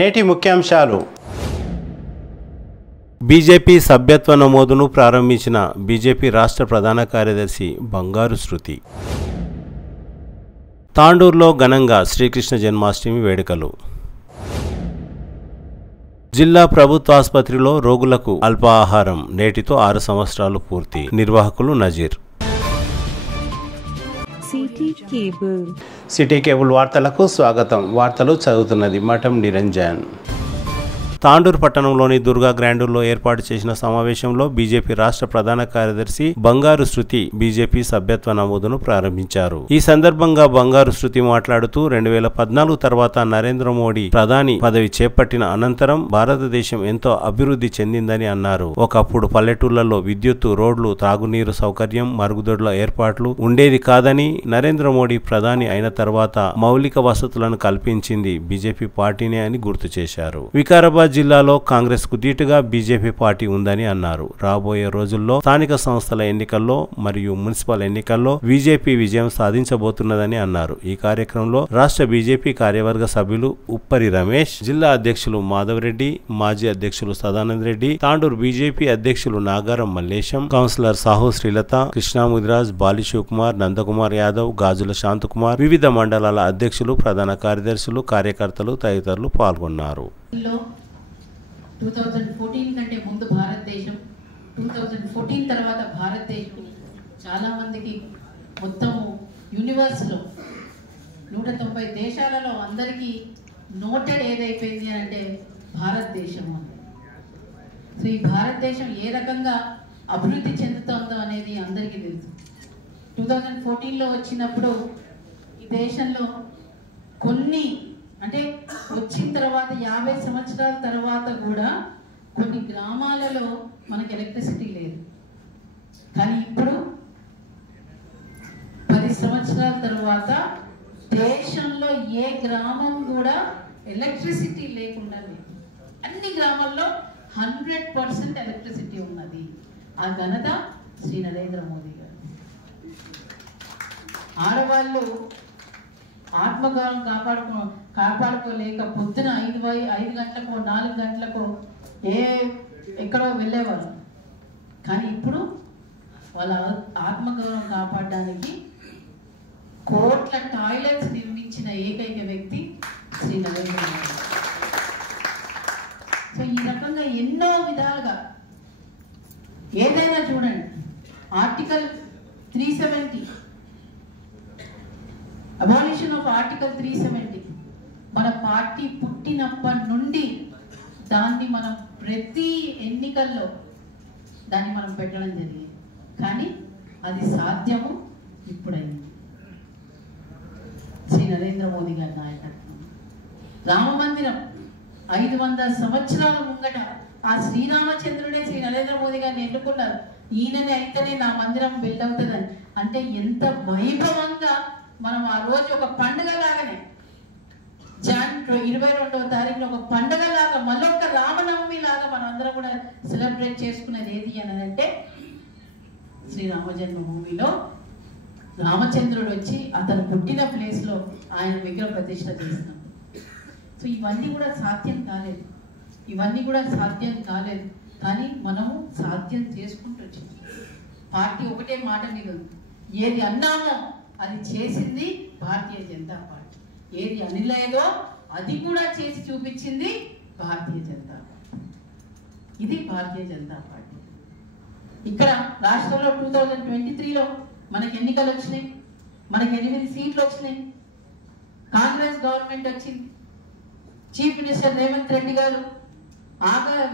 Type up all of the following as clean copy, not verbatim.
నేటి ముఖ్యాంశాలు. బీజేపీ సభ్యత్వ నమోదును ప్రారంభించిన బీజేపీ రాష్ట్ర ప్రధాన కార్యదర్శి బంగారు శృతి. తాండూరులో ఘనంగా శ్రీకృష్ణ జన్మాష్టమి వేడుకలు. జిల్లా ప్రభుత్వాసుపత్రిలో రోగులకు అల్పాహారం నేటితో 6 సంవత్సరాలు పూర్తి. నిర్వాహకులు నజీర్. సిటీ కేబుల్ వార్తలకు స్వాగతం. వార్తలు చదువుతున్నది మఠం నిరంజన్. తాండూరు పట్టణంలోని దుర్గా గ్రాండూర్లో ఏర్పాటు చేసిన సమావేశంలో బీజేపీ రాష్ట్ర ప్రధాన కార్యదర్శి బంగారు శృతి బీజేపీ సభ్యత్వ నమోదును ప్రారంభించారు. ఈ సందర్భంగా బంగారు శృతి మాట్లాడుతూ 2014 తర్వాత నరేంద్ర మోడీ ప్రధాని పదవి చేపట్టిన అనంతరం భారతదేశం ఎంతో అభివృద్ధి చెందిందని అన్నారు. ఒకప్పుడు పల్లెటూళ్లలో విద్యుత్తు, రోడ్లు, త్రాగునీరు సౌకర్యం, మరుగుదొడ్ల ఏర్పాట్లు ఉండేది కాదని నరేంద్ర మోడీ ప్రధాని అయిన తర్వాత మౌలిక వసతులను కల్పించింది బీజేపీ పార్టీనే అని గుర్తు చేశారు. వికారాబాద్ జిల్లాలో కాంగ్రెస్ కు ధీటుగా బీజేపీ పార్టీ ఉందని అన్నారు. రాబోయే రోజుల్లో స్థానిక సంస్థల ఎన్నికల్లో మరియు మున్సిపల్ ఎన్నికల్లో బీజేపీ విజయం సాధించబోతున్నదని అన్నారు. ఈ కార్యక్రమంలో రాష్ట్ర బీజేపీ కార్యవర్గ సభ్యులు ఉప్పరి రమేష్, జిల్లా అధ్యక్షులు మాధవరెడ్డి, మాజీ అధ్యక్షులు సదానంద రెడ్డి, తాండూరు బీజేపీ అధ్యక్షులు నాగారం మల్లేశం, కౌన్సిలర్ సాహు శ్రీలత, కృష్ణాముదిరాజ్, బాలి శివకుమార్, నందకుమార్ యాదవ్, గాజుల శాంతకుమార్, వివిధ మండలాల అధ్యక్షులు, ప్రధాన కార్యదర్శులు, కార్యకర్తలు తదితరులు పాల్గొన్నారు. 2014 కంటే ముందు భారతదేశం, 2014 తర్వాత భారతదేశం చాలా మందికి మొత్తము యూనివర్స్లో 190 దేశాలలో అందరికీ నోటెడ్ ఏదైపోయింది అంటే భారతదేశం. సో ఈ భారతదేశం ఏ రకంగా అభివృద్ధి చెందుతుందో అనేది అందరికీ తెలుసు. 2014లో వచ్చినప్పుడు ఈ దేశంలో కొన్ని అంటే వచ్చిన తర్వాత 50 సంవత్సరాల తర్వాత కూడా కొన్ని గ్రామాలలో మనకి ఎలక్ట్రిసిటీ లేదు. కానీ ఇప్పుడు 10 సంవత్సరాల తర్వాత దేశంలో ఏ గ్రామం కూడా ఎలక్ట్రిసిటీ లేకుండా లేదు. అన్ని గ్రామాల్లో 100% ఎలక్ట్రిసిటీ ఉన్నది. ఆ ఘనత శ్రీ నరేంద్ర మోదీ గారు. ఆడవాళ్ళు ఆత్మగౌరవం కాపాడుకోలేక పొద్దున 5 గంటలకు 4 గంటలకు ఎక్కడో వెళ్ళేవారు. కానీ ఇప్పుడు వాళ్ళ ఆత్మగౌరవం కాపాడడానికి కోట్ల టాయిలెట్స్ నిర్మించిన ఏకైక వ్యక్తి శ్రీ నరేంద్ర మోదీ. సో ఈ రకంగా ఎన్నో విధాలుగా ఏదైనా చూడండి, ఆర్టికల్ 370 అబాలిషన్ ఆఫ్ ఆర్టికల్ 370 మన పార్టీ పుట్టినప్పటి నుండి దాన్ని మనం ప్రతి ఎన్నికల్లో దాన్ని మనం పెట్టడం జరిగింది. కానీ అది సాధ్యము ఇప్పుడైంది శ్రీ నరేంద్ర మోదీ గారి నాయకత్వం. రామ మందిరం 500 సంవత్సరాల ముంగట ఆ శ్రీరామచంద్రుడే శ్రీ నరేంద్ర మోదీ గారిని ఎన్నుకున్నారు. ఈయననే అయితేనే నా మందిరం బిల్డ్ అవుతుందని. అంటే ఎంత వైభవంగా మనం ఆ రోజు ఒక పండుగ లాగానే జాన్ 22వ తారీఖున ఒక పండుగ లాగా మళ్ళొక్క రామనవమి లాగా మనం అందరం కూడా సెలబ్రేట్ చేసుకునేది ఏది అని అంటే శ్రీరామ జన్మభూమిలో రామచంద్రుడు వచ్చి అతను పుట్టిన ప్లేస్లో ఆయన విగ్రహ ప్రతిష్ఠ చేసినాం. సో ఇవన్నీ కూడా సాధ్యం కాలేదు. కానీ మనము సాధ్యం చేసుకుంటూ వచ్చింది. పార్టీ ఒకటే మాట మీద ఉంది, ఏది అన్నామో అది చేసింది భారతీయ జనతా పార్టీ. ఏది అనలేదో అది కూడా చేసి చూపించింది భారతీయ జనతా పార్టీ. ఇది భారతీయ జనతా పార్టీ. ఇక్కడ రాష్ట్రంలో 2023లో మనకి ఎన్నికలు వచ్చినాయి. మనకి 8 సీట్లు వచ్చినాయి. కాంగ్రెస్ గవర్నమెంట్ వచ్చింది. చీఫ్ మినిస్టర్ రేవంత్ రెడ్డి గారు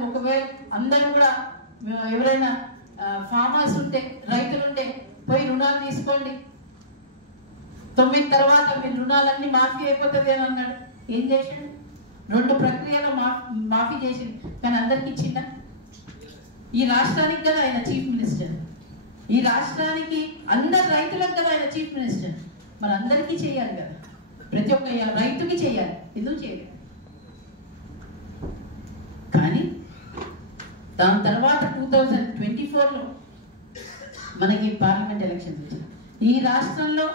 ఒకవేళ అందరూ కూడా ఎవరైనా ఫార్మర్స్ ఉంటే, రైతులుంటే పోయి రుణాలు తీసుకోండి, 9 తర్వాత మీ రుణాలన్నీ మాఫీ అయిపోతుంది అని అన్నాడు. ఏం చేశాడు? 2 ప్రక్రియలో మాఫీ చేసింది. కానీ అందరికి ఇచ్చిందా? ఈ రాష్ట్రానికి కదా ఆయన చీఫ్ మినిస్టర్. ఈ రాష్ట్రానికి అందరు రైతులకు కదా ఆయన చీఫ్ మినిస్టర్. మరి అందరికీ చేయాలి కదా, ప్రతి ఒక్క రైతుకి చేయాలి. ఎందుకు చేయలేదు? కానీ దాని తర్వాత 2024లో మనకి పార్లమెంట్ ఎలక్షన్స్ వచ్చాయి. ఈ రాష్ట్రంలో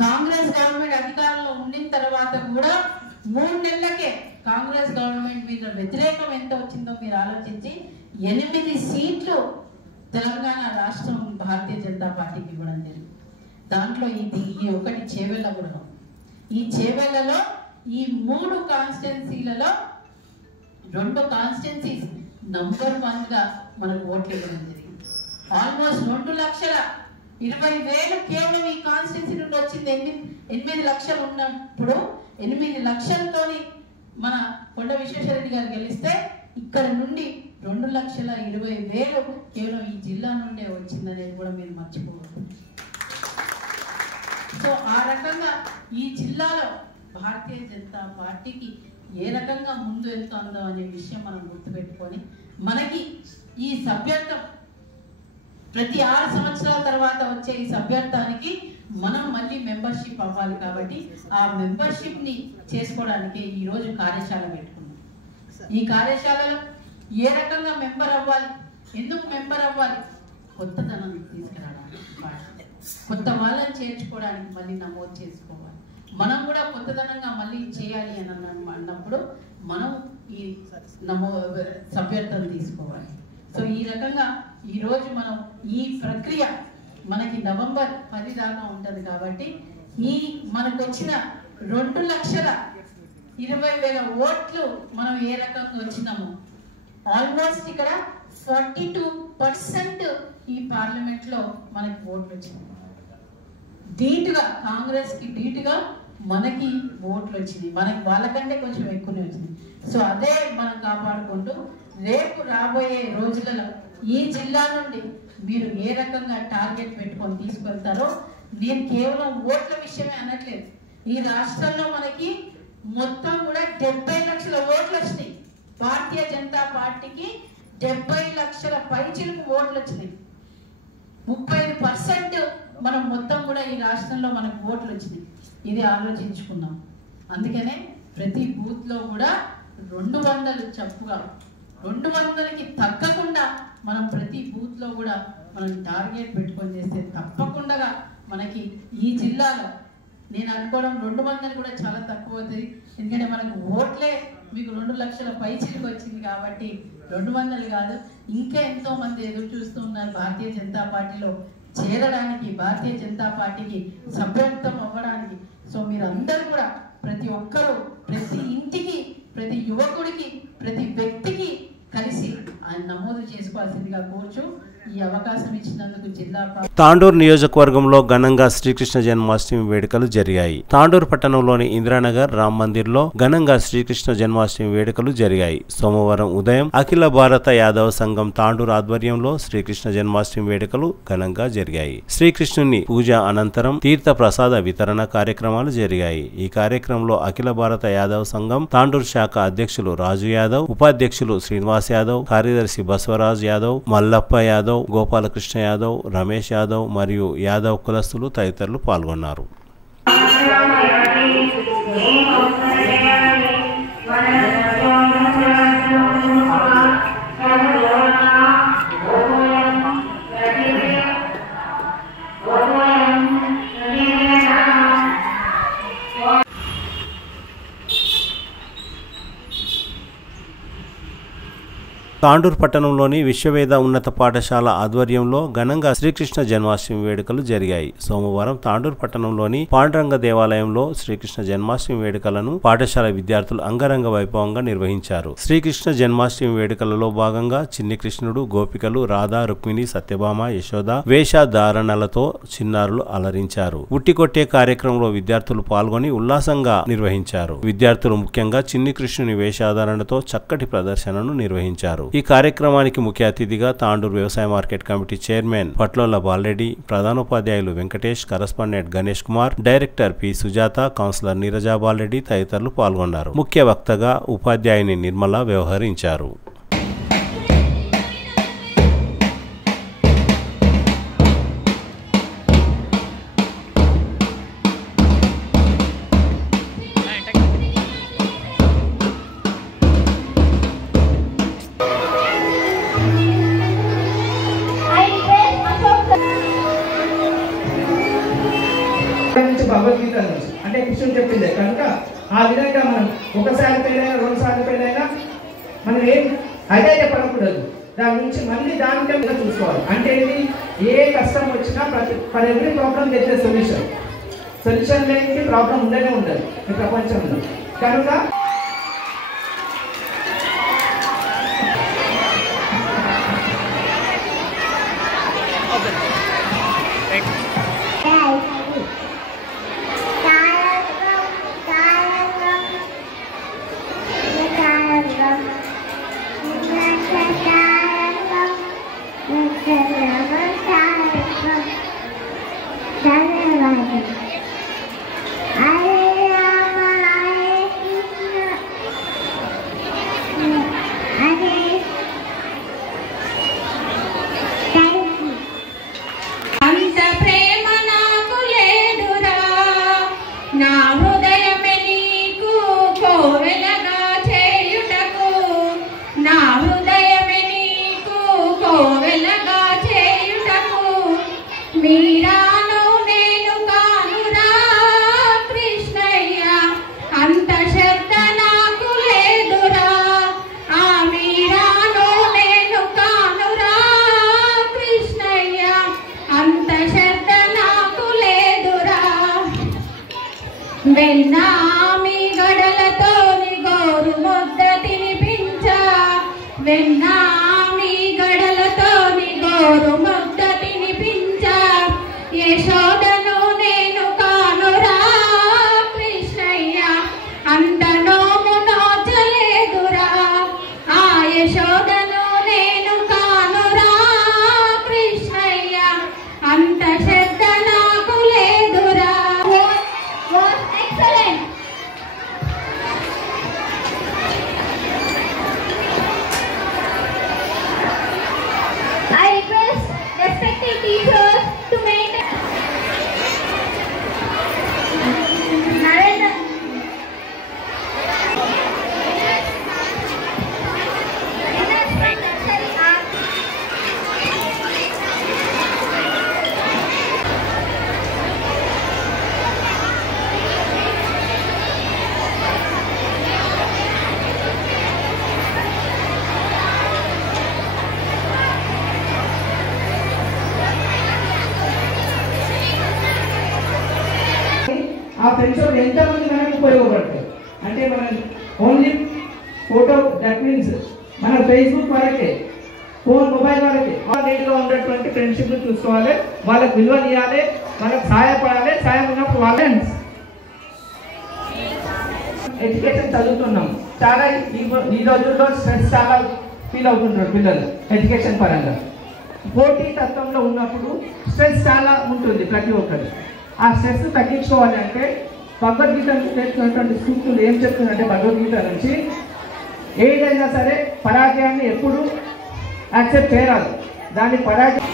కాంగ్రెస్ గవర్నమెంట్ అధికారంలో ఉండిన తర్వాత కూడా 3 నెలలకే కాంగ్రెస్ గవర్నమెంట్ మీద వ్యతిరేకం ఎంత వచ్చిందో మీరు ఆలోచించి 8 సీట్లు తెలంగాణ రాష్ట్రం భారతీయ జనతా పార్టీకి ఇవ్వడం జరిగింది. దాంట్లో ఈ ఒకటి చేవెళ్ళగూడెం. ఈ చేవెళ్ళలో ఈ 3 కాన్స్టిట్యున్సీలలో 2 కాన్స్టిట్యున్సీస్ నంబర్ 1గా మనకు ఓట్లు ఇవ్వడం జరిగింది. ఆల్మోస్ట్ 2,20,000 కేవలం ఈ కాన్స్టిట్యున్సీ నుండి వచ్చింది. 8 లక్షలు ఉన్నప్పుడు 8 లక్షలతోని మన కొండ విశ్వేశ్వరరెడ్డి గారు గెలిస్తే ఇక్కడ నుండి 2,20,000 కేవలం ఈ జిల్లా నుండే వచ్చిందనేది కూడా మీరు మర్చిపోవద్దు. సో ఆ రకంగా ఈ జిల్లాలో భారతీయ జనతా పార్టీకి ఏ రకంగా ముందు వెళ్తుందో అనే విషయం మనం గుర్తుపెట్టుకొని మనకి ఈ సభ్యత్వం ప్రతి 6 సంవత్సరాల తర్వాత వచ్చే ఈ సభ్యత్వానికి మనం మళ్ళీ మెంబర్షిప్ అవ్వాలి. కాబట్టి ఆ మెంబర్షిప్ని చేసుకోవడానికి ఈరోజు కార్యశాల పెట్టుకున్నాం. ఈ కార్యశాలలో ఏ రకంగా మెంబర్ అవ్వాలి, ఎందుకు మెంబర్ అవ్వాలి, కొత్తదనం తీసుకురావడానికి, కొత్త వాళ్ళని చేర్చుకోవడానికి మళ్ళీ నమోదు చేసుకోవాలి. మనం కూడా కొత్తదనంగా మళ్ళీ చేయాలి అని అన్నప్పుడు మనం ఈ సభ్యత్వం తీసుకోవాలి. సో ఈ రకంగా ఈరోజు మనం ఈ ప్రక్రియ మనకి నవంబర్ 10 దాకా ఉంటుంది. కాబట్టి ఈ మనకు వచ్చిన 2,20,000 ఓట్లు మనం ఏ రకంగా వచ్చినాము, ఆల్మోస్ట్ ఇక్కడ 42% ఈ పార్లమెంట్ లో మనకి ఓట్లు వచ్చినాయి. ధీటుగా కాంగ్రెస్ కి ధీటుగా మనకి ఓట్లు వచ్చినాయి. మనకి వాళ్ళకంటే కొంచెం ఎక్కువనే వచ్చినాయి. సో అదే మనం కాపాడుకుంటూ రేపు రాబోయే రోజులలో ఈ జిల్లా నుండి మీరు ఏ రకంగా టార్గెట్ పెట్టుకొని తీసుకెళ్తారో, నేను కేవలం ఓట్ల విషయమే అనట్లేదు. ఈ రాష్ట్రంలో మనకి మొత్తం కూడా 70 లక్షల ఓట్లు వచ్చినాయి. భారతీయ జనతా పార్టీకి 70 లక్షల పైచిలకు ఓట్లు వచ్చినాయి. 35% మనం మొత్తం కూడా ఈ రాష్ట్రంలో మనకు ఓట్లు వచ్చినాయి. ఇది ఆలోచించుకున్నాం. అందుకనే ప్రతి బూత్ లో కూడా 200 చప్పుగా 200కి తగ్గకుండా మనం ప్రతి బూత్ లో కూడా మనం టార్గెట్ పెట్టుకొని చేస్తే తప్పకుండా మనకి ఈ జిల్లాలో నేను అనుకోవడం 200 కూడా చాలా తక్కువ అవుతుంది. ఎందుకంటే మనకు ఓట్లే మీకు 2 లక్షల పైచిలకు వచ్చింది. కాబట్టి 200 కాదు, ఇంకా ఎంతో మంది ఎదురు చూస్తూ ఉన్నారు భారతీయ జనతా పార్టీలో చేరడానికి, భారతీయ జనతా పార్టీకి సభ్యత్వం అవ్వడానికి. సో మీరందరూ కూడా ప్రతి ఒక్కరూ, ప్రతి ఇంటికి, ప్రతి యువకుడికి, ప్రతి వ్యక్తికి కలిసి ఆయన నమోదు చేసుకోవాల్సిందిగా కోరుచు ఈ అవకాశం ఇచ్చినందుకు జిల్లా తాండూరు నియోజకవర్గంలో ఘనంగా శ్రీకృష్ణ జన్మాష్టమి వేడుకలు జరిగాయి. తాండూరు పట్టణంలోని ఇందిరానగర్ రామ్ మందిర్ లో ఘనంగా శ్రీకృష్ణ జన్మాష్టమి వేడుకలు జరిగాయి. సోమవారం ఉదయం అఖిల భారత యాదవ సంఘం తాండూరు ఆధ్వర్యంలో శ్రీకృష్ణ జన్మాష్టమి వేడుకలు ఘనంగా జరిగాయి. శ్రీకృష్ణుని పూజ అనంతరం తీర్థ ప్రసాద వితరణ కార్యక్రమాలు జరిగాయి. ఈ కార్యక్రమంలో అఖిల భారత యాదవ సంఘం తాండూరు శాఖ అధ్యక్షులు రాజు యాదవ్, ఉపాధ్యక్షులు శ్రీనివాస్ యాదవ్, కార్యదర్శి బసవరాజ్ యాదవ్, మల్లప్ప యాదవ్, గోపాలకృష్ణ యాదవ్, రమేష్ యాదవ్ మరియు యాదవ్ కులస్తులు తదితరులు పాల్గొన్నారు. తాండూరు పట్టణంలోని విశ్వవేద ఉన్నత పాఠశాల ఆధ్వర్యంలో ఘనంగా శ్రీకృష్ణ జన్మాష్టమి వేడుకలు జరిగాయి. సోమవారం తాండూరు పట్టణంలోని పాండురంగ దేవాలయంలో శ్రీకృష్ణ జన్మాష్టమి వేడుకలను పాఠశాల విద్యార్థులు అంగరంగ వైభవంగా నిర్వహించారు. శ్రీకృష్ణ జన్మాష్టమి వేడుకలలో భాగంగా చిన్ని కృష్ణుడు, గోపికలు, రాధా, రుక్మిణి, సత్యభామ, యశోద వేషధారణలతో చిన్నారులు అలరించారు. ఉట్టికొట్టే కార్యక్రమంలో విద్యార్థులు పాల్గొని ఉల్లాసంగా నిర్వహించారు. విద్యార్థులు ముఖ్యంగా చిన్ని కృష్ణుని వేషధారణతో చక్కటి ప్రదర్శనను నిర్వహించారు. ఈ కార్యక్రమానికి ముఖ్య అతిథిగా తాండూరు వ్యవసాయ market committee chairman Patlola Balareddy, ప్రధానోపాధ్యాయులు Venkatesh, correspondent Ganesh Kumar, director P Sujatha, councillor Neeraja Balareddy తదితరులు పాల్గొన్నారు. ముఖ్య వక్తగా ఉపాధ్యాయుని నిర్మల వ్యవహరించారు. భగవద్గీత అంటే కృష్ణుడు చెప్పిందే కనుక ఆ విధంగా మనం ఒకసారి ఫెయిల్ అయినా 2 సార్లు ఫెయిల్ అయినా మనం ఏం అదే చెప్పకూడదు, దాని నుంచి మళ్ళీ దానికే చూసుకోవాలి. అంటే ఏంటి, ఏ కష్టం వచ్చినా ఫర్ ఎవ్రీ ప్రాబ్లం తెచ్చే సొల్యూషన్ లేని ప్రాబ్లం ఉండనే ఉండదు ఈ ప్రపంచంలో. కనుక వెన్నామి గడలతోని గోరు ముద్ద తినిపించా, వెన్నామి గడలతోని గోరు ముద్ద తినిపించా, యశోదను నేను కానురా కృష్ణయ్య, అంత నోము నోచలేదురా, ఆ యశోదను నేను కానురా కృష్ణయ్య, అంత శ్రద్ధ నాకు లేదురా. Excellent. I request respected teachers to maintain. Narendra. ఆ ఫ్రెండ్షిప్ ఎంతమంది మనకు ఉపయోగపడతాయి అంటే మనం ఓన్లీ ఫోటో, దట్ మీన్స్ మన ఫేస్బుక్ వరకే, మొబైల్ వరకే నీట్గా ఉన్నటువంటి ఫ్రెండ్షిప్ చూసుకోవాలి, వాళ్ళకి విలువ ఇవ్వాలి, వాళ్ళకి సహాయపడాలి, సాయం ఉన్నప్పుడు వాళ్ళ ఎడ్యుకేషన్ చదువుతున్నాం. చాలా ఈ రోజుల్లో స్ట్రెస్ చాలా ఫీల్ అవుతుంటారు పిల్లలు ఎడ్యుకేషన్ పరంగా. పోటీ తత్వంలో ఉన్నప్పుడు స్ట్రెస్ చాలా ఉంటుంది ప్రతి ఒక్కరు. ఆ స్ట్రెస్ తగ్గించుకోవాలి అంటే భగవద్గీత చేస్తున్నటువంటి సూక్తులు ఏం చెప్తుందంటే, భగవద్గీత నుంచి ఏదైనా సరే పరాజయాన్ని ఎప్పుడు యాక్సెప్ట్ చేయాలి, దాన్ని పరాజయం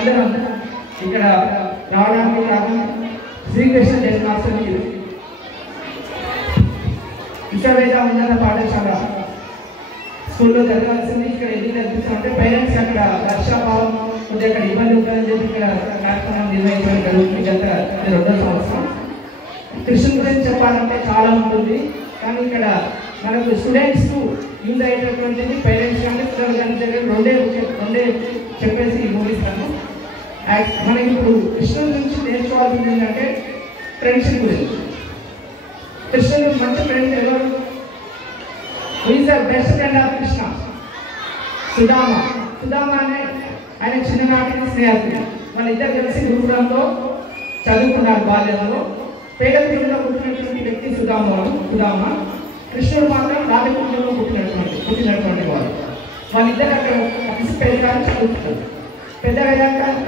అందరూ ఇక్కడ రావడానికి కారణం శ్రీకృష్ణ జన్మాష్టమి విశ్వవేద ఉన్నత పాఠశాల స్కూల్లో జరగాల్సింది ఇక్కడ ఎందుకు జరిపిస్తామంటే పేరెంట్స్ అక్కడ వర్షాభావం కొద్దిగా అక్కడ ఇబ్బంది ఉంటుందని చెప్పి ఇక్కడ కార్యక్రమం నిర్వహించడం జరుగుతుంది గత 2వ సంవత్సరం. కృష్ణుని గురించి చెప్పాలంటే చాలా ఉంటుంది, కానీ ఇక్కడ మనకు స్టూడెంట్స్కు యూజ్ అయ్యేటటువంటిది పేరెంట్స్ కానీ పిల్లలు కానీ దగ్గర రెండే చెప్పేసి ముగిస్తాను. మనకి ఇప్పుడు కృష్ణుడి నుంచి నేర్చుకోవాల్సింది ఏంటంటే ఫ్రెండ్షిప్ గురించి. కృష్ణుడు మంచి ఫ్రెండ్ ఎవరు? Is the best friend of Krishna, Sudama. Sudama అనే ఆయన చిన్ననాటి స్నేహితుడు. వాళ్ళిద్దరు కలిసి గురుకులంలో చదువుకున్నారు బాల్యంలో. పేద కుటుంబంలో పుట్టినటువంటి వ్యక్తి సుధామ. కృష్ణుడు మాత్రం రాజకుటుంబంలో పుట్టినటువంటి వాడు. వాళ్ళిద్దరు అక్కడ కలిసి పెద్దగానే చదువుకుంటారు. పెద్దగా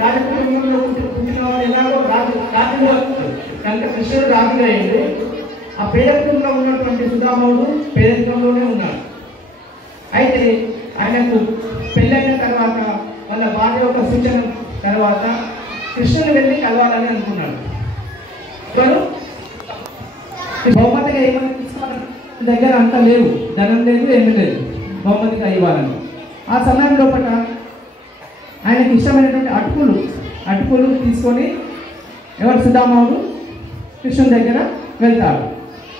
రాజకుటుంబంలో పుట్టిన వాడు ఎలాగో రాజుగా కనుక కృష్ణుడు రాజుగా అయ్యాడు. ఆ పేద కుటుంబంలో ఉన్నటువంటి సుధాముడు పేదరికంలోనే ఉన్నాడు. అయితే ఆయనకు పెళ్ళైన తర్వాత వాళ్ళ భార్య యొక్క సూచన తర్వాత కృష్ణుని వెళ్ళి కలవాలని అనుకున్నాడు. వారు బహుమతిగా ఏమని తీసుకోవాలని దగ్గర అంత లేవు, ధనం లేదు, ఏమీ లేదు బహుమతిగా ఇవ్వాలని. ఆ సమయం లోపల ఆయనకి ఇష్టమైనటువంటి అటుకులు తీసుకొని ఎవరు సుధాముడు కృష్ణుని దగ్గర వెళ్తాడు.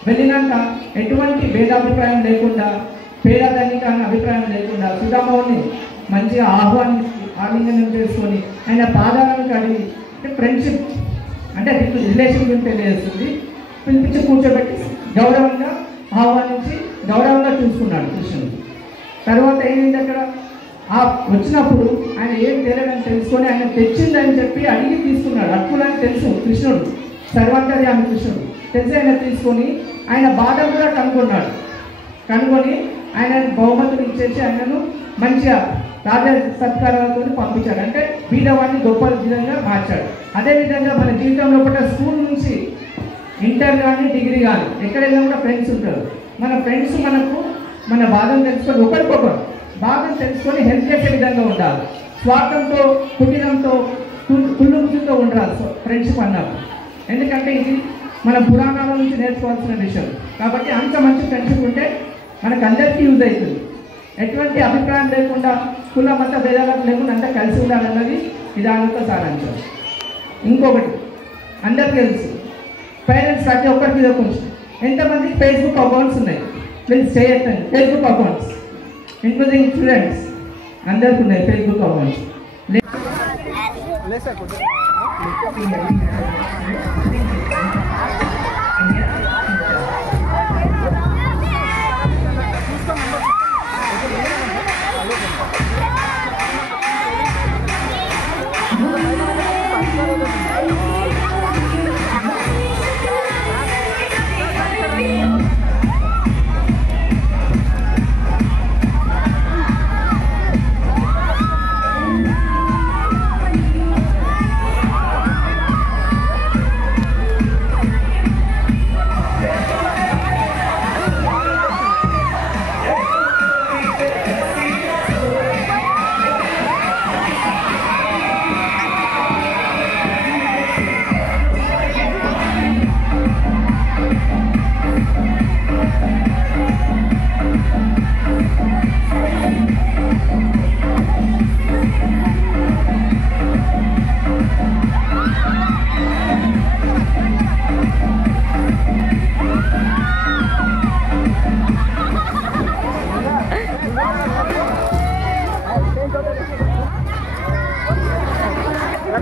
వెళ్ళినాక ఎటువంటి భేదాభిప్రాయం లేకుండా పేదదానికి అన్న అభిప్రాయం లేకుండా సుధాముని మంచిగా ఆలింగనం చేసుకొని ఆయన పాదాలను కడిగి ఫ్రెండ్షిప్ అంటే రిలేషన్షిప్ తెలియజేస్తుంది. పిలిపించి కూర్చోబెట్టి గౌరవంగా ఆహ్వానించి గౌరవంగా చూసుకున్నాడు కృష్ణుడు. తర్వాత ఏమైంది అక్కడ వచ్చినప్పుడు ఆయన ఏం తెలియదని తెలుసుకొని ఆయన తెచ్చిందని చెప్పి అడిగి తీసుకున్నాడు. అటుకులని తెలుసు కృష్ణుడు, సర్వాంతర్యామి ఆమె కృష్ణుడు తెలిసి ఆయన తీసుకొని ఆయన బాధ కూడా కనుగొని ఆయన బహుమతులు ఇచ్చేసి ఆయనను మంచిగా రాజ సత్కారాలతో పంపించాడు. అంటే బీదవాడిని గొప్ప విధంగా మార్చాడు. అదేవిధంగా మన జీవితంలో కూడా స్కూల్ నుంచి ఇంటర్ కానీ డిగ్రీ కానీ ఎక్కడైనా కూడా ఫ్రెండ్స్ ఉంటారు. మన ఫ్రెండ్స్ మనకు మన బాధను తెలుసుకొని ఒకరికొకరు బాధను తెలుసుకొని హెల్ప్ చేసే విధంగా ఉండాలి. స్వార్థంతో పుట్టినంతో కుళ్ళుతో ఉండాలి ఫ్రెండ్షిప్ అన్నారు. ఎందుకంటే ఇది మన పురాణాల నుంచి నేర్చుకోవాల్సిన విషయం. కాబట్టి అంత మంచి ఫ్రెండ్షిప్ ఉంటే మనకు అందరికీ యూజ్ అవుతుంది. ఎటువంటి అభిప్రాయం లేకుండా కుల మత భేదాలు లేకుండా అంతా కలిసి ఉండాలన్నది ఇదానితో సారాంశం. ఇంకొకటి అందరికీ తెలుసు, పేరెంట్స్ ప్రతి ఒక్కరికి ఇది కొంచెం ఎంతమందికి ఫేస్బుక్ అకౌంట్స్ ఉన్నాయి? ప్లీజ్ చేయొద్దండి. ఫేస్బుక్ అకౌంట్స్ ఇంక్లూడింగ్ స్టూడెంట్స్ అందరికీ ఉన్నాయి ఫేస్బుక్ అకౌంట్స్.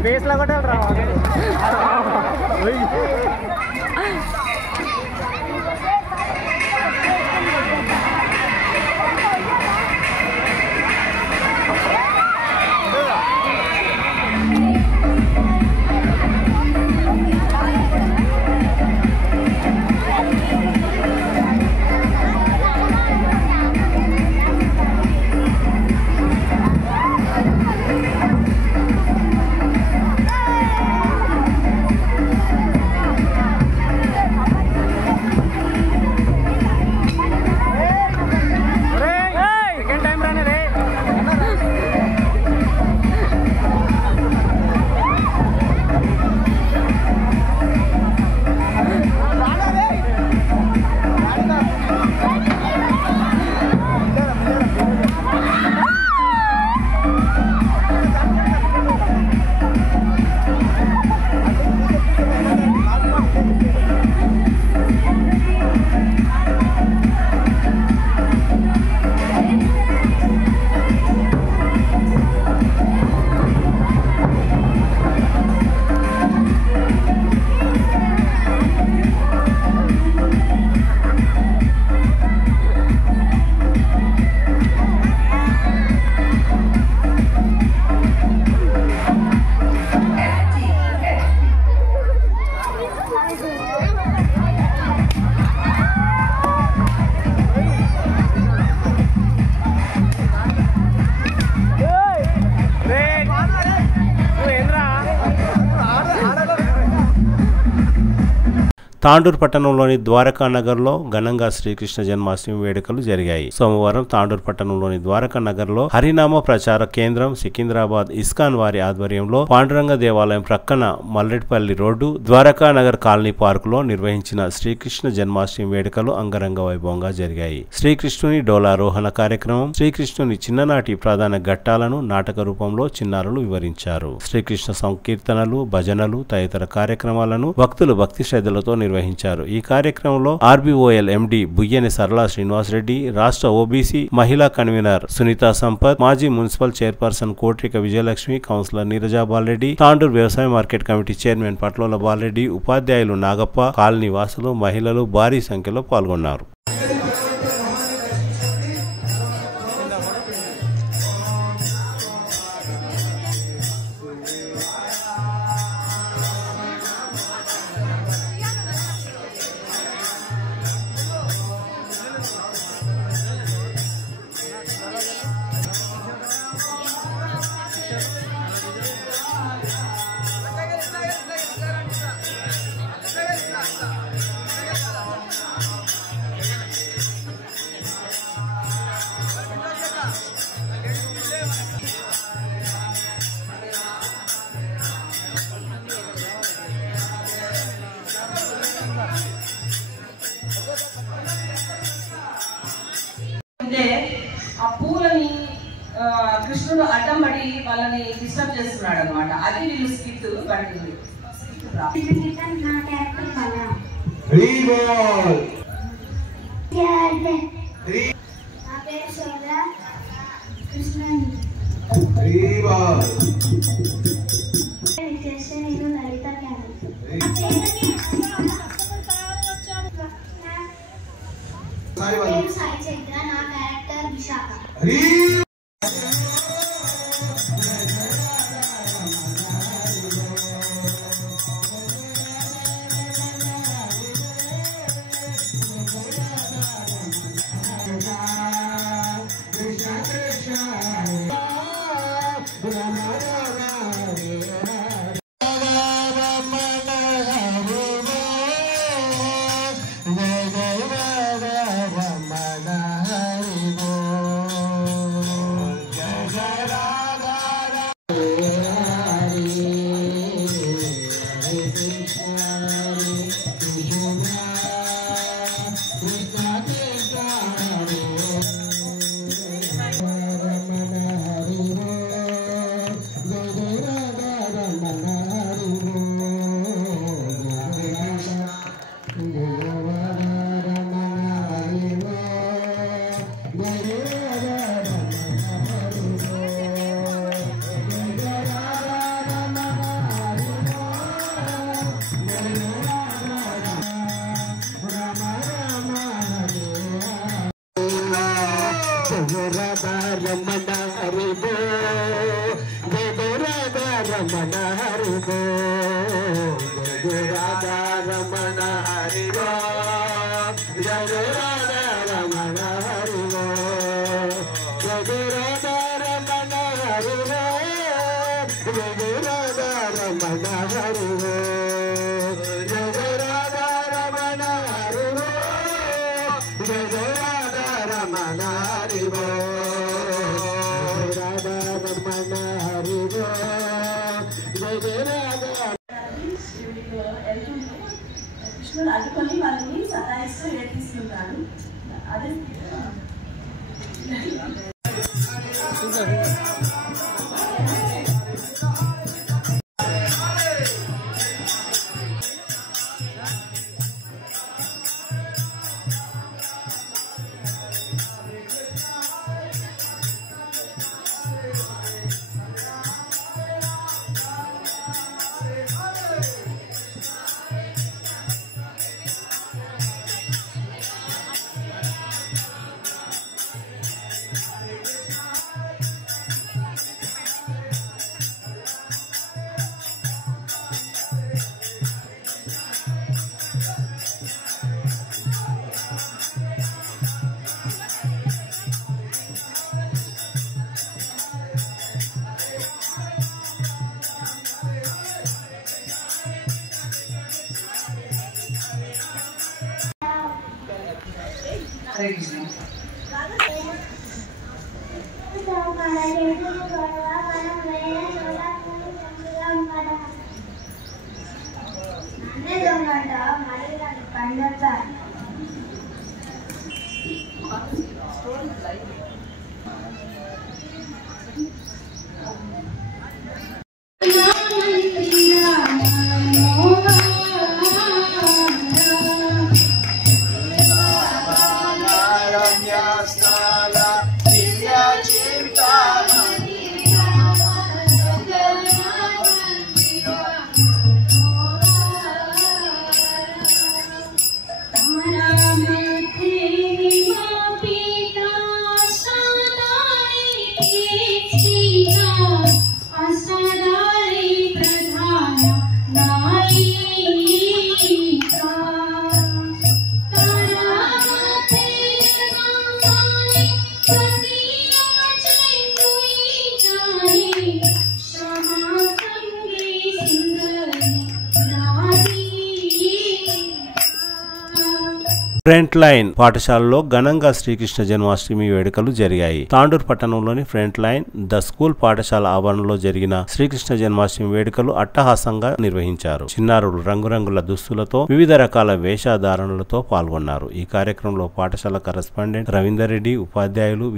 బేస్లో కూడా రావాలి. తాండూరు పట్టణంలోని ద్వారకా నగర్లో ఘనంగా శ్రీకృష్ణ జన్మాష్టమి వేడుకలు జరిగాయి. సోమవారం తాండూరు పట్టణంలోని ద్వారకా నగర్లో హరినామ ప్రచార కేంద్రం సికింద్రాబాద్ ఇస్కాన్ వారి ఆధ్వర్యంలో పాండురంగ దేవాలయం ప్రక్కన మల్లెడ్పల్లి రోడ్డు ద్వారకా నగర్ కాలనీ పార్కులో నిర్వహించిన శ్రీకృష్ణ జన్మాష్టమి వేడుకలు అంగరంగ వైభవంగా జరిగాయి. శ్రీకృష్ణుని డోలారోహణ కార్యక్రమం, శ్రీకృష్ణుని చిన్ననాటి ప్రధాన ఘట్టాలను నాటక రూపంలో చిన్నారులు వివరించారు. శ్రీకృష్ణ సంకీర్తనలు, భజనలు తదితర కార్యక్రమాలను భక్తులు భక్తి శ్రద్ధలతో నిర్వహించారు. ఈ కార్యక్రమంలో ఆర్బీఓఎల్ ఎండి బుయ్యని సరళా శ్రీనివాసరెడ్డి, రాష్ట్ర ఓబీసీ మహిళా కన్వీనర్ సునీతా సంపత్, మాజీ municipal chairperson కోట్రిక Vijayalakshmi, councillor Neeraja Bala Reddy, Tandur వ్యవసాయ market committee chairman Patlola Bala Reddy, ఉపాధ్యాయులు నాగప్ప, కాలనీ వాసులు, మహిళలు భారీ సంఖ్యలో పాల్గొన్నారు. ఆ పూలని కృష్ణుడు అడ్డం పడి వాళ్ళని డిస్టర్బ్ చేస్తున్నాడు అనమాట. అది వీళ్ళు స్కిట్ పడుతుంది. కృష్ణుడు అడ్డుకొని వాళ్ళని సతాయిస్తూ ఏడిపిస్తుంటాడు. అదే హరే కృష్ణ. ఫ్రంట్ లైన్ పాఠశాలలో ఘనంగా శ్రీకృష్ణ జన్మాష్టమి వేడుకలు జరిగాయి. తాండూర్ పట్టణంలోని ఫ్రంట్ లైన్ ద స్కూల్ పాఠశాల ఆవరణలో జరిగిన శ్రీకృష్ణ జన్మాష్టమి వేడుకలు అట్టహాసంగా నిర్వహించారు. చిన్నారులు రంగురంగుల దుస్తులతో వివిధ రకాల వేషధారణలతో పాల్గొన్నారు. ఈ కార్యక్రమంలో పాఠశాల కరెస్పాండెంట్ రవీందర్ రెడ్డి, ఉపాధ్యాయులు,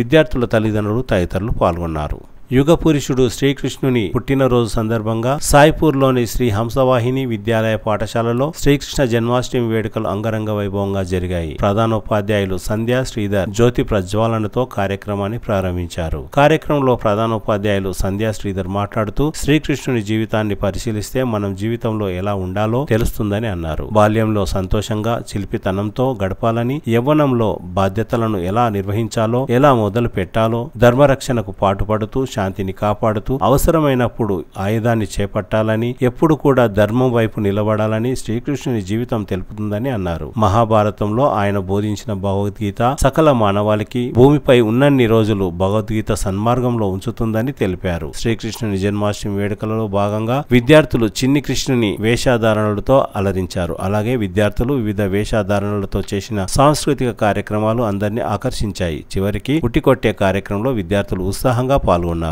విద్యార్థుల తల్లిదండ్రులు తదితరులు పాల్గొన్నారు. యుగ పురుషుడు శ్రీకృష్ణుని పుట్టినరోజు సందర్భంగా సాయిపూర్లోని శ్రీ హంసవాహిని విద్యాలయ పాఠశాలలో శ్రీకృష్ణ జన్మాష్టమి వేడుకలు అంగరంగ వైభవంగా జరిగాయి. ప్రధానోపాధ్యాయులు సంధ్య, శ్రీధర్ జ్యోతి ప్రజ్వాలనతో కార్యక్రమాన్ని ప్రారంభించారు. కార్యక్రమంలో ప్రధానోపాధ్యాయులు సంధ్య, శ్రీధర్ మాట్లాడుతూ శ్రీకృష్ణుని జీవితాన్ని పరిశీలిస్తే మనం జీవితంలో ఎలా ఉండాలో తెలుస్తుందని అన్నారు. బాల్యంలో సంతోషంగా చిలిపితనంతో గడపాలని, యవ్వనంలో బాధ్యతలను ఎలా నిర్వహించాలో, ఎలా మొదలు పెట్టాలో, ధర్మరక్షణకు పాటుపడుతూ శాంతిని కాపాడుతూ అవసరమైనప్పుడు ఆయుధాన్ని చేపట్టాలని, ఎప్పుడు కూడా ధర్మం వైపు నిలబడాలని శ్రీకృష్ణుని జీవితం తెలుపుతుందని అన్నారు. మహాభారతంలో ఆయన బోధించిన భగవద్గీత సకల మానవాళికి భూమిపై ఉన్నన్ని రోజులు భగవద్గీత సన్మార్గంలో ఉంచుతుందని తెలిపారు. శ్రీకృష్ణుని జన్మాష్టమి వేడుకలలో భాగంగా విద్యార్థులు చిన్ని కృష్ణుని వేషధారణలతో అలరించారు. అలాగే విద్యార్థులు వివిధ వేషధారణలతో చేసిన సాంస్కృతిక కార్యక్రమాలు అందరినీ ఆకర్షించాయి. చివరికి ఉట్టికొట్టే కార్యక్రమంలో విద్యార్థులు ఉత్సాహంగా పాల్గొన్నారు.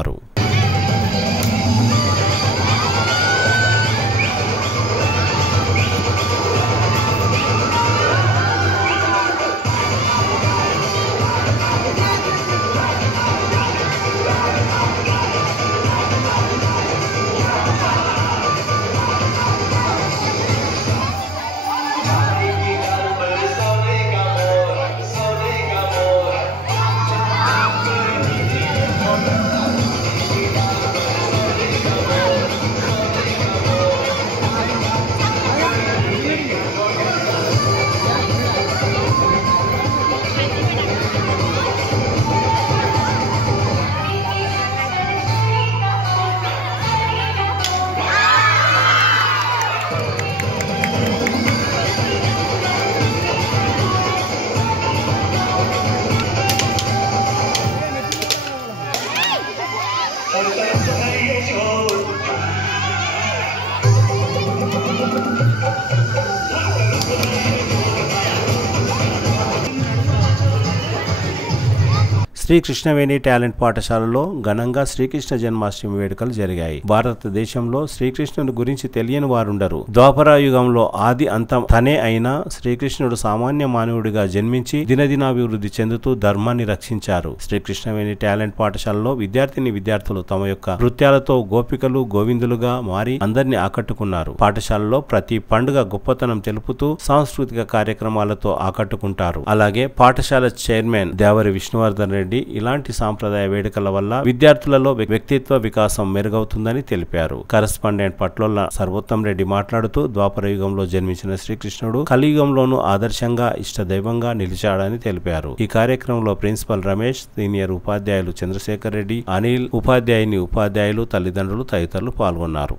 శ్రీ కృష్ణవేణి టాలెంట్ పాఠశాలలో ఘనంగా శ్రీకృష్ణ జన్మాష్టమి వేడుకలు జరిగాయి. భారతదేశంలో శ్రీకృష్ణుని గురించి తెలియని వారుండరు. ద్వాపరయుగంలో ఆది అంతం తనే అయినా శ్రీకృష్ణుడు సామాన్య మానవుడిగా జన్మించి దినదినాభివృద్ధి చెందుతూ ధర్మాన్ని రక్షించారు. శ్రీకృష్ణవేణి టాలెంట్ పాఠశాలలో విద్యార్థులు తమ యొక్క నృత్యాలతో గోపికలు గోవిందులుగా మారి అందరినీ ఆకట్టుకున్నారు. పాఠశాలలో ప్రతి పండుగ గొప్పతనం తెలుపుతూ సాంస్కృతిక కార్యక్రమాలతో ఆకట్టుకుంటారు. అలాగే పాఠశాల చైర్మన్ దేవరి విష్ణువర్ధన్ రెడ్డి ఇలాంటి సాంప్రదాయ వేడుకల వల్ల విద్యార్థులలో వ్యక్తిత్వ వికాసం మెరుగవుతుందని తెలిపారు. కరెస్పాండెంట్ పట్లోల సర్వోత్తం రెడ్డి మాట్లాడుతూ ద్వాపరయుగంలో జన్మించిన శ్రీకృష్ణుడు కలియుగంలోనూ ఆదర్శంగా ఇష్టదైవంగా నిలిచాడని తెలిపారు. ఈ కార్యక్రమంలో ప్రిన్సిపల్ రమేష్, సీనియర్ ఉపాధ్యాయులు చంద్రశేఖర్ రెడ్డి, అనిల్, ఉపాధ్యాయులు, తల్లిదండ్రులు తదితరులు పాల్గొన్నారు.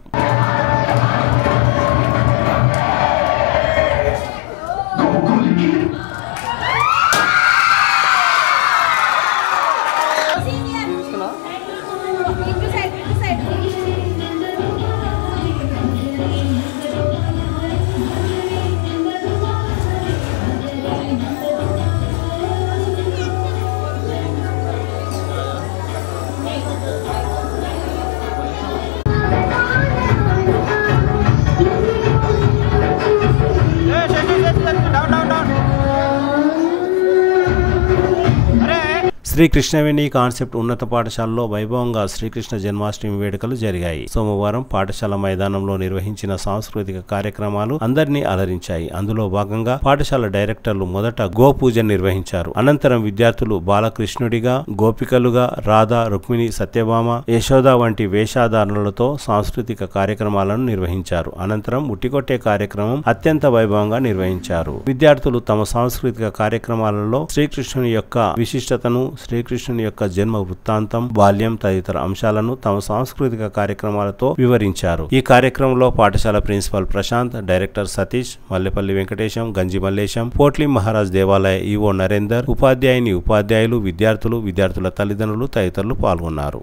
శ్రీ కృష్ణవేణి కాన్సెప్ట్ ఉన్నత పాఠశాలలో వైభవంగా శ్రీకృష్ణ జన్మాష్టమి వేడుకలు జరిగాయి. సోమవారం పాఠశాల మైదానంలో నిర్వహించిన సాంస్కృతిక కార్యక్రమాలు అందరినీ అలరించాయి. అందులో భాగంగా పాఠశాల డైరెక్టర్లు మొదట గోపూజ నిర్వహించారు. అనంతరం విద్యార్థులు బాలకృష్ణుడిగా, గోపికలుగా, రాధా, రుక్మిణి, సత్యభామ, యశోద వంటి వేషధారణలతో సాంస్కృతిక కార్యక్రమాలను నిర్వహించారు. అనంతరం ఉట్టికొట్టే కార్యక్రమం అత్యంత వైభవంగా నిర్వహించారు. విద్యార్థులు తమ సాంస్కృతిక కార్యక్రమాలలో శ్రీకృష్ణుని యొక్క విశిష్టతను, శ్రీకృష్ణుని యొక్క జన్మ వృత్తాంతం, బాల్యం తదితర అంశాలను తమ సాంస్కృతిక కార్యక్రమాలతో వివరించారు. ఈ కార్యక్రమంలో పాఠశాల ప్రిన్సిపల్ ప్రశాంత్, డైరెక్టర్ సతీష్, మల్లెపల్లి వెంకటేశం, గంజి మల్లేశం, పోట్లి మహారాజ్ దేవాలయ ఈవో నరేందర్, ఉపాధ్యాయుని ఉపాధ్యాయులు, విద్యార్థులు, విద్యార్థుల తల్లిదండ్రులు తదితరులు పాల్గొన్నారు.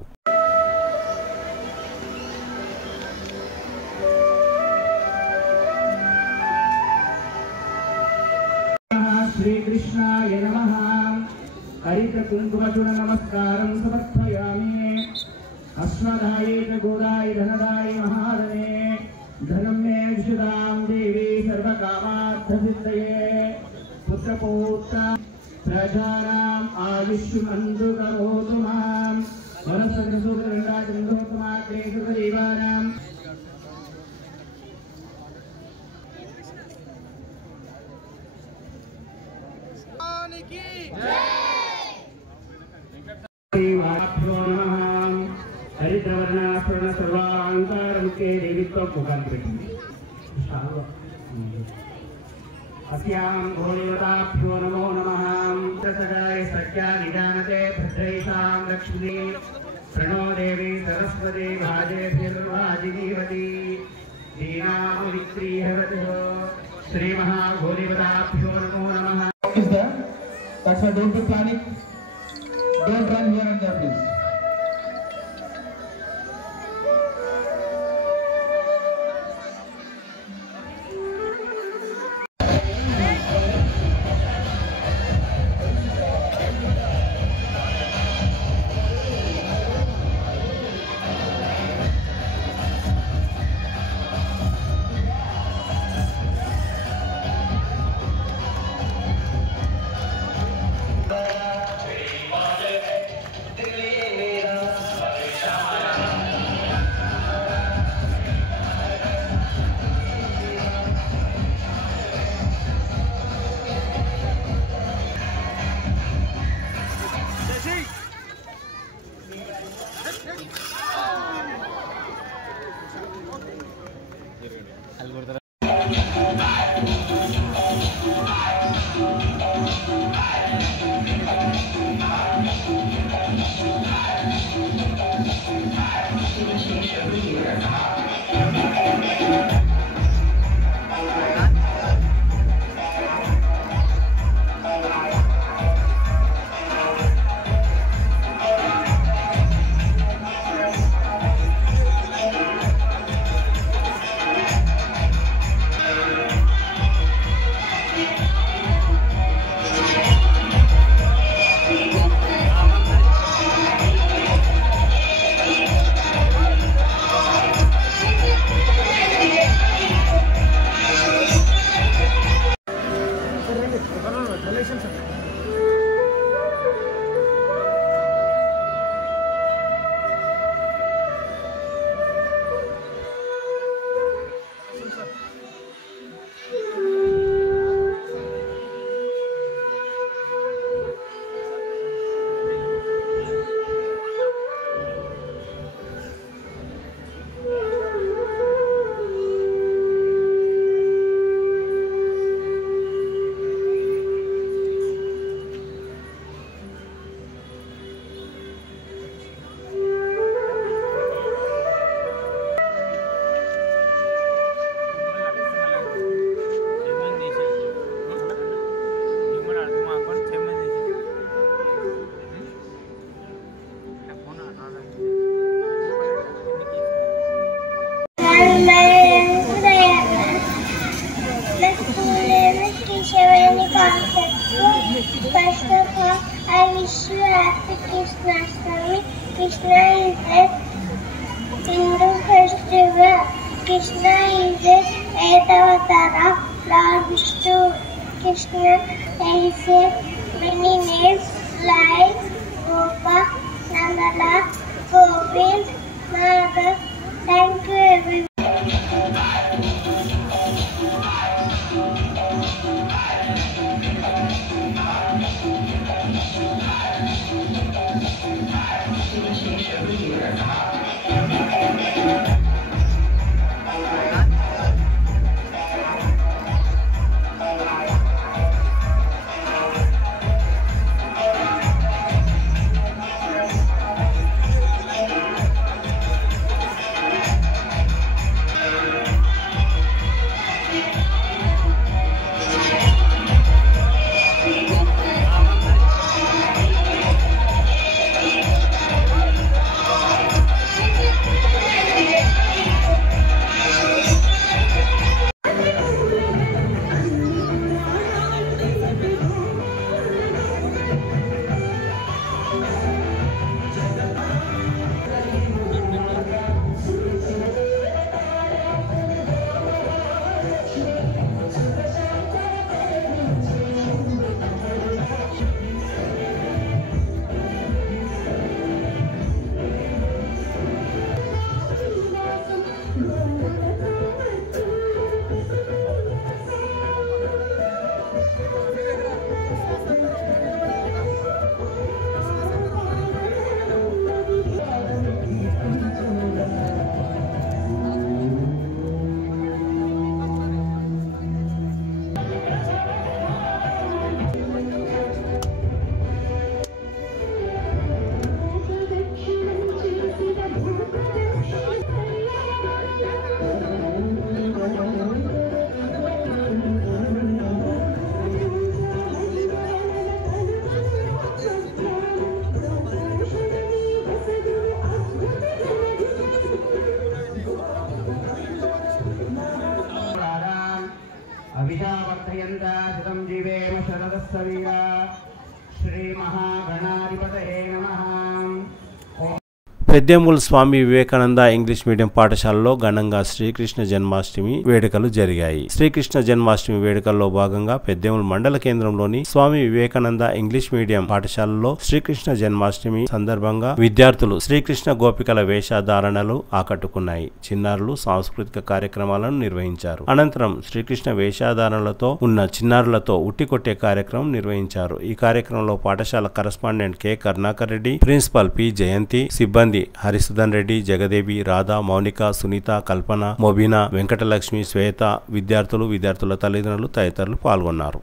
శ్రీకృష్ణాయ నమః. హరిత కుంకుమచుడ నమస్కారం సమర్పయామి. అశ్వధాయ గోదాయ ధనదాయ మహాధనే ధనం మే విశుదాం దేవి సర్వకామార్థ సిద్ధయే. పుత్రపౌత్ర ప్రజానాం ఆయుష్మందు కరోతు మాం. వరసంగసుగండాచంద్రోత్తమాగ్రేసుగరీవానాం హరిద్రవర్ణాస్వర్ణ సర్వాంకారముఖే దేవిత్వం ముఖాన్ని పెట్టింది. అస్యాం భోదేవతాభ్యో నమో నమః. సగాయ సఖ్యా నిజానతే భద్రైషాం లక్ష్మీ ప్రణో దేవి సరస్వతి భాజేభిర్వాజినీవతి దీనామురిత్రీహవతిః. శ్రీ మహాభోదేవతాభ్యో నమో నమః. That's why don't be panic. Don't run here and there, please. First of all, I wish you happy Krishnastami. Krishna is a Hindu festival. Krishna is a 8th avatar of Lord Vishnu. Krishna has many names like Gopa, Nandala, Govind, Nagar. Thank you everyone. अभिजावर्धयन्ताजितं जीवेम शरदस्सवीरा श्रीमहागणाधिपतये नमः। Peddemul Swami Vivekananda English medium పాఠశాలలో ఘనంగా శ్రీకృష్ణ జన్మాష్టమి వేడుకలు జరిగాయి. శ్రీకృష్ణ జన్మాష్టమి వేడుకల్లో భాగంగా పెద్దేముల్ మండల కేంద్రంలోని స్వామి వివేకానంద ఇంగ్లీష్ మీడియం పాఠశాలలో శ్రీకృష్ణ జన్మాష్టమి సందర్భంగా విద్యార్థులు శ్రీకృష్ణ గోపికల వేషధారణలు ఆకట్టుకున్నాయి. చిన్నారులు సాంస్కృతిక కార్యక్రమాలను నిర్వహించారు. అనంతరం శ్రీకృష్ణ వేషధారణలతో ఉన్న చిన్నారులతో ఉట్టికొట్టే కార్యక్రమం నిర్వహించారు. ఈ కార్యక్రమంలో పాఠశాల correspondent K Karunakar Reddy, principal P Jayanthi, సిబ్బంది హరిసుధన్ రెడ్డి, జగదేవి, రాధా, మౌనిక, సునీత, కల్పన, మొబీనా, వెంకటలక్ష్మి, శ్వేత, విద్యార్థుల తల్లిదండ్రులు తదితరులు పాల్గొన్నారు.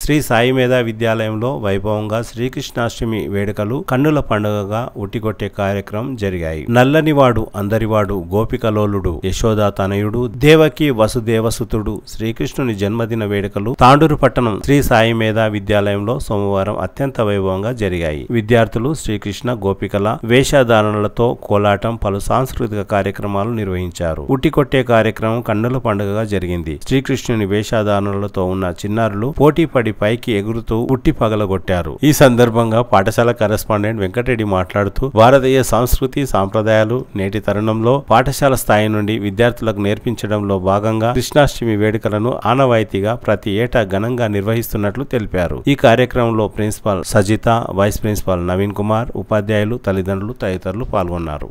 శ్రీ సాయి మేధా విద్యాలయంలో వైభవంగా శ్రీకృష్ణాష్టమి వేడుకలు కన్నుల పండుగగా ఉట్టికొట్టే కార్యక్రమం జరిగాయి. నల్లనివాడు అందరివాడు గోపికలోలుడు యశోదా తనయుడు దేవకి వసుదేవసుతుడు శ్రీకృష్ణుని జన్మదిన వేడుకలు తాండూరు పట్టణం శ్రీ సాయి మేధా విద్యాలయంలో సోమవారం అత్యంత వైభవంగా జరిగాయి. విద్యార్థులు శ్రీకృష్ణ గోపికల వేషధారణలతో కోలాటం, పలు సాంస్కృతిక కార్యక్రమాలు నిర్వహించారు. ఉట్టికొట్టే కార్యక్రమం కన్నుల పండుగగా జరిగింది. శ్రీకృష్ణుని వేషధారణలతో ఉన్న చిన్నారులు పోటీపడి పైకి ఎగురుతూ ఉట్టి పగలగొట్టారు. ఈ సందర్భంగా పాఠశాల కరెస్పాండెంట్ వెంకటరెడ్డి మాట్లాడుతూ భారతీయ సంస్కృతి సాంప్రదాయాలు నేటి తరుణంలో పాఠశాల స్థాయి నుండి విద్యార్థులకు నేర్పించడంలో భాగంగా కృష్ణాష్టమి వేడుకలను ఆనవాయితీగా ప్రతి ఏటా ఘనంగా నిర్వహిస్తున్నట్లు తెలిపారు. ఈ కార్యక్రమంలో principal Sajitha, vice principal Naveen Kumar, ఉపాధ్యాయులు, తల్లిదండ్రులు తదితరులు పాల్గొన్నారు.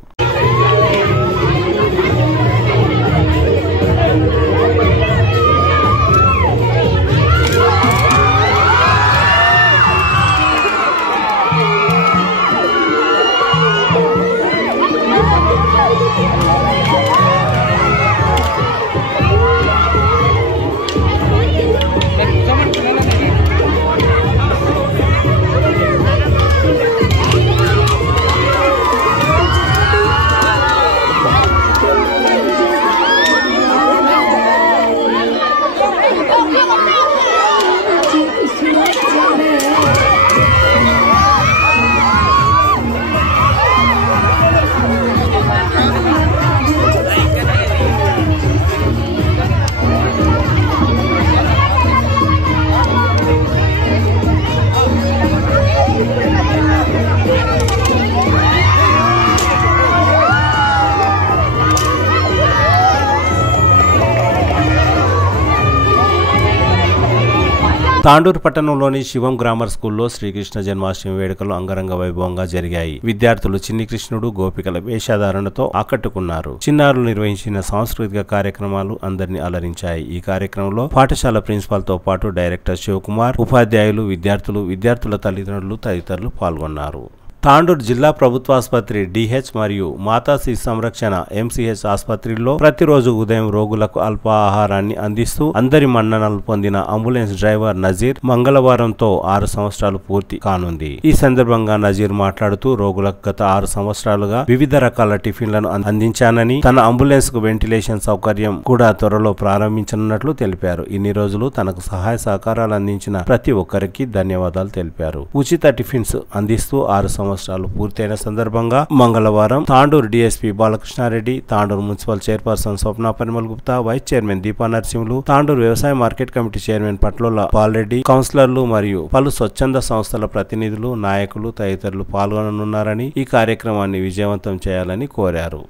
తాండూరు పట్టణంలోని శివం గ్రామర్ స్కూల్లో శ్రీకృష్ణ జన్మాష్టమి వేడుకలు అంగరంగ వైభవంగా జరిగాయి. విద్యార్థులు చిన్ని కృష్ణుడు గోపికల వేషధారణతో ఆకట్టుకున్నారు. చిన్నారులు నిర్వహించిన సాంస్కృతిక కార్యక్రమాలు అందరినీ అలరించాయి. ఈ కార్యక్రమంలో పాఠశాల ప్రిన్సిపాల్ తో పాటు డైరెక్టర్ శివకుమార్, ఉపాధ్యాయులు, విద్యార్థుల తల్లిదండ్రులు తదితరులు పాల్గొన్నారు. తాండూరు జిల్లా ప్రభుత్వాసుపత్రి డిహెచ్ మరియు మాతా శిశు సంరక్షణ ఎంసీహెచ్ ఆసుపత్రిలో ప్రతిరోజు ఉదయం రోగులకు అల్పాహారాన్ని అందిస్తూ అందరి మన్ననలు పొందిన అంబులెన్స్ డ్రైవర్ నజీర్ మంగళవారంతో 6 సంవత్సరాలు పూర్తి కానుంది. ఈ సందర్భంగా నజీర్ మాట్లాడుతూ రోగులకు గత 6 సంవత్సరాలుగా వివిధ రకాల టిఫిన్లను అందించానని, తన అంబులెన్స్ కు వెంటిలేషన్ సౌకర్యం కూడా త్వరలో ప్రారంభించనున్నట్లు తెలిపారు. ఇన్ని రోజులు తనకు సహాయ సహకారాలు అందించిన ప్రతి ఒక్కరికి ధన్యవాదాలు తెలిపారు. ఉచిత టిఫిన్స్ అందిస్తూ 6 సంవత్సరాలు పూర్తయిన సందర్భంగా మంగళవారం Tandur DSP Balakrishnareddy, Tandur municipal chairperson Swapna Parimal Gupta, vice chairman Deepa Narasimhulu, Tandur వ్యవసాయ market committee chairman Patlola Palreddy, కౌన్సిలర్లు మరియు పలు స్వచ్ఛంద సంస్థల ప్రతినిధులు, నాయకులు తదితరులు పాల్గొననున్నారని, ఈ కార్యక్రమాన్ని విజయవంతం చేయాలని కోరారు.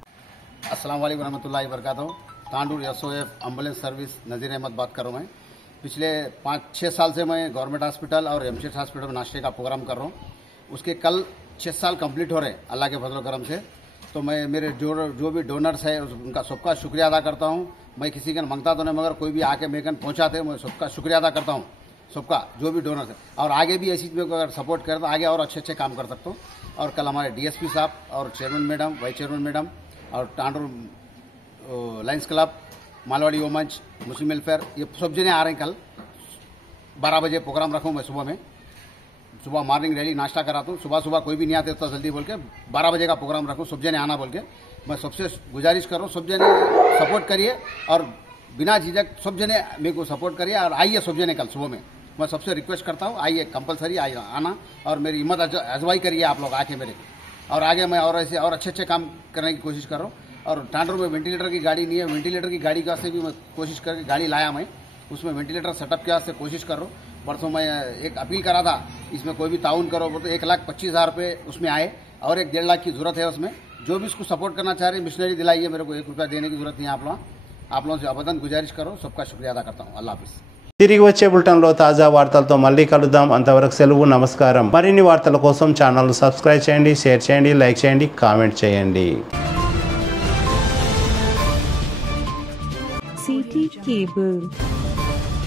अस्सलाम वालेकुम रहमतुल्लाहि वबरकातुहू। तांडूर एसओएफ एम्बुलेंस सर्विस नज़ीर अहमद बात कर रहा हूँ। मैं पिछले 5-6 साल से मैं गवर्नमेंट हॉस्पिटल और एमसीएच हॉस्पिटल में नाश्ते का प्रोग्राम कर रहा हूँ। उसके कल 6 साल कंप्लीट हो रहे हैं अल्लाह के फजल करम से। तो मैं मेरे जो भी डोनर्स है उनका सबका शुक्रिया अदा करता हूँ। मैं किसी का मांगता तो नहीं, मगर कोई भी आके मेरे कन पहुँचाते मैं सबका शुक्रिया अदा करता हूँ, सबका जो भी डोनर्स है। और आगे भी ऐसी चीज़ों को अगर सपोर्ट करें तो आगे और अच्छे काम कर सकता हूँ। और कल हमारे डीएसपी साहब और chairman madam, vice chairman madam और तांडूर लायंस क्लब, मालवाड़ी वो मंच, मुस्लिम वेलफेयर, ये सब जने आ रहे हैं। कल 12 बजे प्रोग्राम रखूँ मैं सुबह मॉर्निंग रैली नाश्ता कराता हूँ। सुबह कोई भी नहीं आते उतना जल्दी बोल के 12 बजे का प्रोग्राम रखूँ, सब जने आना बोल के मैं सबसे गुजारिश कर रहा हूँ। सब जने सपोर्ट करिए और बिना झिझक सब जने मेरे को सपोर्ट करिए और आइए सब जने कल सुबह में। मैं सबसे रिक्वेस्ट करता हूँ, आइए कंपलसरी आइए आना और मेरी हिम्मत अजवाई करिए आप लोग आके मेरे। और आगे मैं और ऐसे और अच्छे काम करने की कोशिश कर रहा हूँ। और तांडूर में वेंटिलेटर की गाड़ी नहीं है, वेंटिलेटर की गाड़ी का से भी मैं कोशिश करके गाड़ी लाया मैं, उसमें वेंटिलेटर सेटअप के वास्ते कोशिश कर रहा हूँ। परसों मैं एक अपील करा था, इसमें कोई भी ताउन करो तो 1,25,000 रुपये उसमें आए और 1-1.5 लाख की जरूरत है उसमें। जो भी इसको सपोर्ट करना चाह रहे हैं मिशनरी दिलाइए, मेरे को 1 रुपया देने की जरूरत नहीं है। आप लोगों से अबदन गुजारिश करो, सबका शुक्रिया अदा करता हूँ। अल्लाह हाफिज़। తిరిగి వచ్చే బులెటిన్లో తాజా వార్తలతో మళ్ళీ కలుద్దాం. అంతవరకు సెలవు, నమస్కారం. మరిన్ని వార్తల కోసం ఛానల్ను సబ్స్క్రైబ్ చేయండి, షేర్ చేయండి, లైక్ చేయండి, కామెంట్ చేయండి. City cable